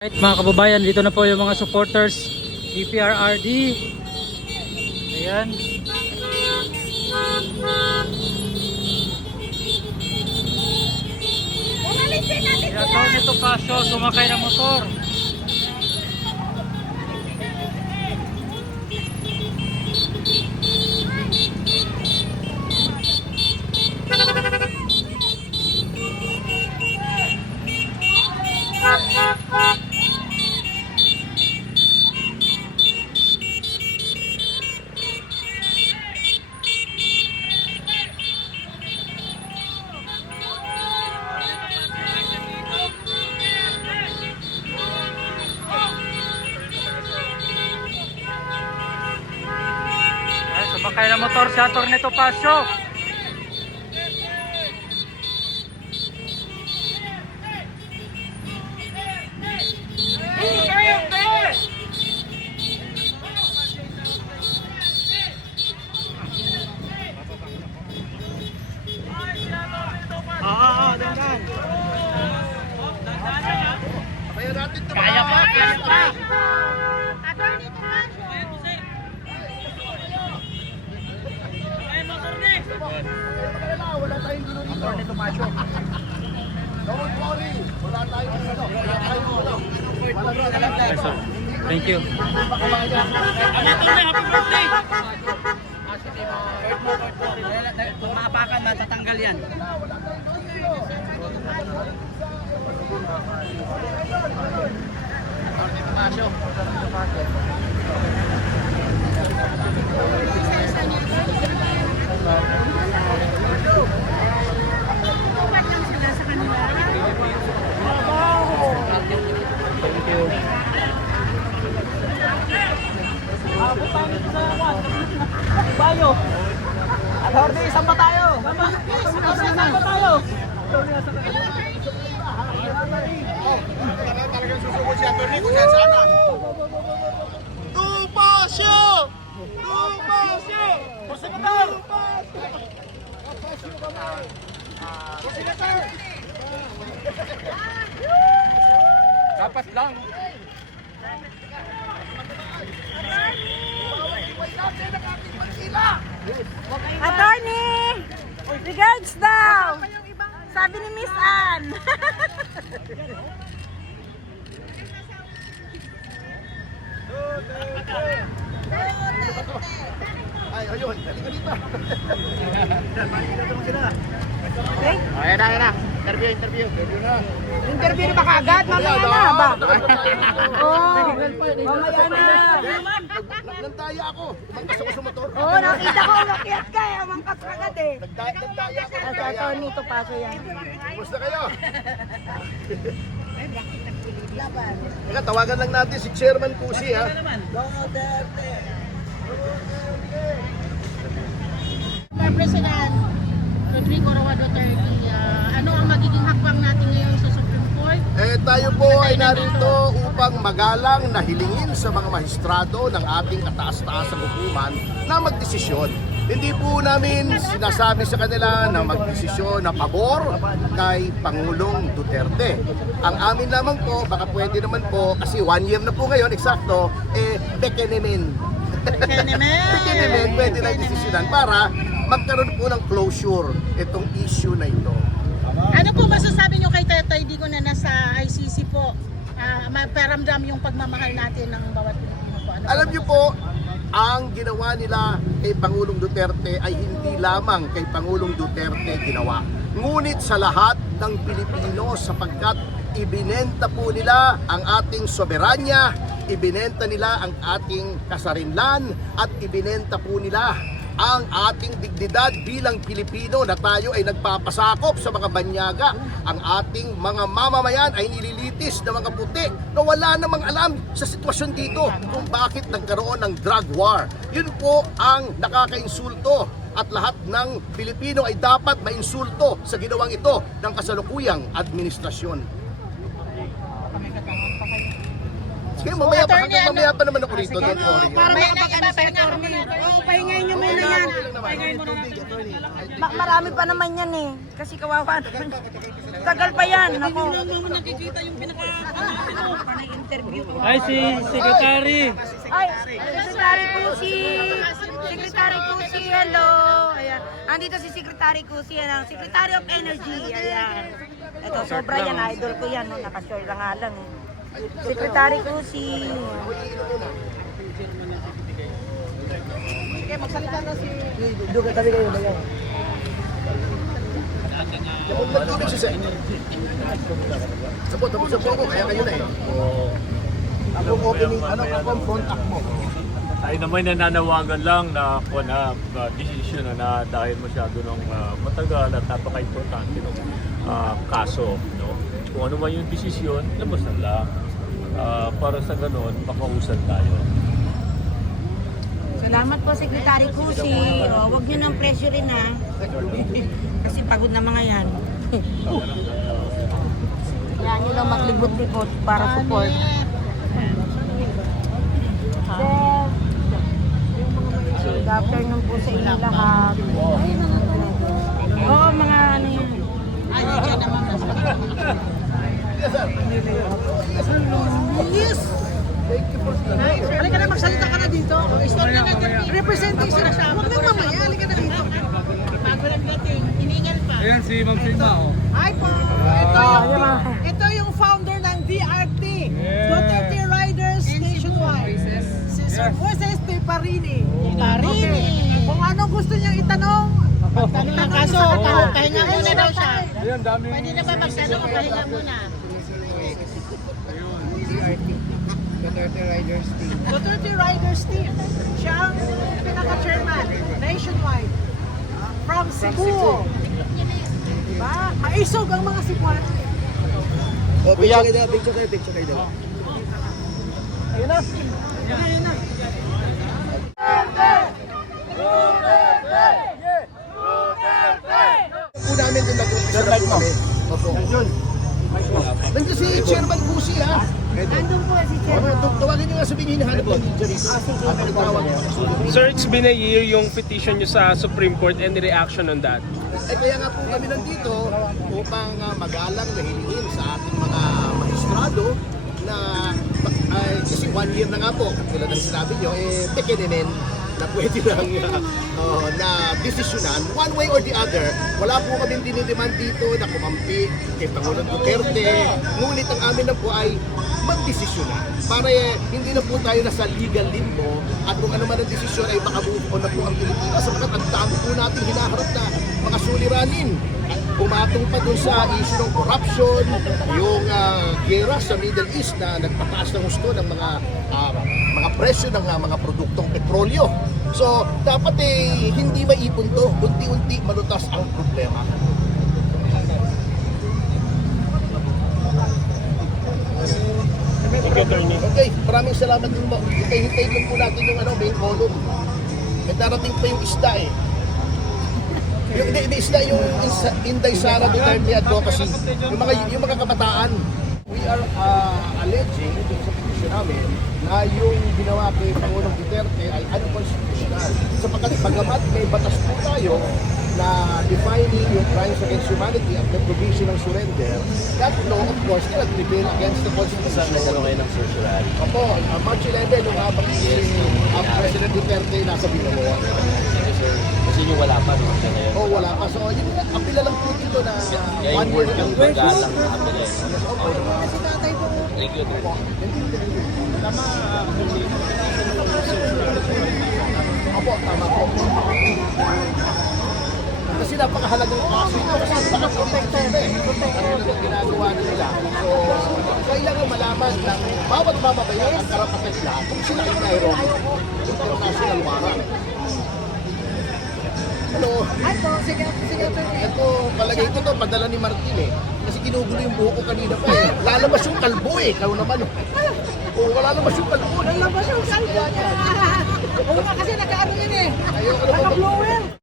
Right, mga kababayan, dito na po yung mga supporters DPRRD. Ayan. Ito nito Pasyo, sumakay ng motor. Sumakay ng motor sa Torneto Pasyo. Kaya pa, kaya pa. Wala tayong gulo dito. Nito Pasyo. Don't worry. Wala tayong gulo. Wala tayong gulo. Thank you. Happy birthday! Kung maapakan, matatanggal yan. Nito Pasyo. Bayo. Attorney, saan ba tayo? Saan ba tayo? Talagang susubod si Atty. kung saan sana. Pasyo! Pasyo! Senator! Senator! Dapat lang. Attorney! Regards daw! Sabi ni Miss Ann. Ay, ayun. Dali ka dito. Okay? Ayan na. Interview na. Interview na ba kaagad? Mamaya na ba? Oo. Mamaya na. Nagdaya ako. Umangkas ako sa motor. Oo, nakita ko umakyat ka eh. Umangkas ka agad eh. Nagdaya ako. At Attorney, ito paso yan. Kumusta kayo? Teka, tawagan lang natin si Chairman Kusi, ha? President Rodrigo Roa Duterte, ano ang magiging hakbang natin ngayon sa Supreme Court? Tayo po ay narito upang magalang na hilingin sa mga maestrado ng ating kataas-taasang hukuman na magdesisyon. Hindi po namin sinasabi sa kanila na magdesisyon na pabor kay Pangulong Duterte. Ang amin lamang po, baka pwede naman po, kasi 1 year na po ngayon, eksakto, bekenemen. Bekenemen, pwede na desisyonan para magkaroon po ng closure itong issue na ito. Ano po masasabi nyo kay Tatay Digo na nasa ICC po? Maparamdam yung pagmamahal natin ng bawat Pilipino po. Alam niyo po, ang ginawa nila kay Pangulong Duterte ay hindi lamang kay Pangulong Duterte ginawa. Ngunit sa lahat ng Pilipino sapagkat ibinenta po nila ang ating soberanya, ibinenta nila ang ating kasarinlan at ibinenta po nila ang ating dignidad bilang Pilipino na tayo ay nagpapasakop sa mga banyaga. Ang ating mga mamamayan ay nililitis ng mga puti na wala namang alam sa sitwasyon dito kung bakit nagkaroon ng drug war. Yun po ang nakakainsulto at lahat ng Pilipino ay dapat mainsulto sa ginawang ito ng kasalukuyang administrasyon. Sige, mamaya pa, Attorney, ano? mamaya pa naman ako rito. Don't worry. May ipapahinga ko muna. Pahingayin nyo muna yan. Marami pa naman yan eh. Kasi kawawa naman. Tagal pa yan. Ako. Ay, si Secretary. Ay, Secretary Kusi. Secretary Kusi, hello. Ayan. Andito si Secretary Kusi, ang Secretary of Energy. Ayan. Ito, sobra yan. Idol ko yan. No? Nakashore lang nga lang. Secretary Kusi. Magtulog siya sa inyo. Tapos sa po kaya kayo na eh. Akong opening, ano ang contact mo? Tayo naman nananawagan lang na kung na decision na dahil masyado ng matagal at napaka-importante ng kaso. No? Kung ano man yung desisyon, labas na lang. Para sa ganon, makausad tayo. Salamat po, Secretary Kusi. O, huwag nyo nang pressurein ha. Kasi pagod na mga yan. Kaya nyo lang maglibot-libot para support. Good afternoon po sa inyo lahat. Oo, mga ano yan. Yes! Thank you for tonight. Halika na, magsalita ka na dito. Istorya natin. Representation na siya. Huwag nang mamaya. Halika na dito. Bago lang dating. Hiningal pa. Ayan si Ma'am Silma. Hi po. Ito yung founder ng DRT. Duterte Riders Nationwide. Si Sir Jose Parini. Parini. Kung anong gusto niyang itanong, pagtanong ng kaso, pahinga muna daw siya. Pwede na ba magtanong o pahinga muna? Duterte Riders Team. Siya ang pinaka-chairman nationwide. From Cebu. Diba? Maisog ang mga Cebuano. Oh, picture kayo daw. Ayun na. Ayun na. Po namin din nag-umpisa na po kami. Opo. Nandiyan si Chairman Busi ha. Nandun po si Tawagin niyo nga sabihin hinahanap ng injuries. Sir, it's been a year yung petition nyo sa Supreme Court. Any reaction on that? Eh kaya nga po kami nandito upang magalang na hilingin sa ating mga maestrado na kasi 1 year na nga po, tulad ng sinabi nyo, pekenemen na pwede lang na desisyonan one way or the other. Wala po kami dinidemand dito na kumampi kay Pangulong Duterte. Ngunit ang amin na po ay magdesisyonan para hindi na po tayo nasa legal limbo at kung ano man ang desisyon ay makabuo na po ang Pilipinas sapagkat ang dami po natin hinaharap na mga suliranin. Pumatong pa dun sa issue ng corruption, yung gera sa Middle East na nagpataas ng gusto ng mga presyo ng mga produktong petrolyo. So, dapat hindi maipon to, unti-unti malutas ang problema. Okay, maraming salamat din mo. Hintay-hintay lang po natin yung main column. May darating pa yung isda eh. Yung isda yung Inday Sara Duterte Advocacy. Yung mga kabataan. We are alleging sa petition namin na yung ginawa kay Pangulong Duterte ay unconstitutional. Sapagkat bagamat may batas po tayo na defining yung crimes against humanity at the provision ng surrender, that law of course cannot prevail against the Constitution. Nagkaroon kayo ng sorcery. Opo, March 11 nung habang si President Duterte nasa Binomo. Kasi yung wala pa, no? Oh, wala pa. So, yun nga, apila lang po dito na Kaya 1 yung year word lang. ng pag-aalang na kapila. Thank you. Opo, tama po. Kasi napakahalagang kaso ito kasi nakaprotected eh. Ano yung ginagawa nila. So, kailangan malaman ng bawat mamamayan ang karapatan nila kung sila ay mayroong international warrant. Ano? Ito, palagay ko to, padala ni Martin eh. Kasi ginugulo yung buho ko kanina pa eh. Lalabas yung kalbo eh. Kaya naman. Oh, wala labas yung kalbo. Lalabas yung saldo niya. Oo nga kasi naka-ano yun eh. Ayaw, ano ba? Naka-blower.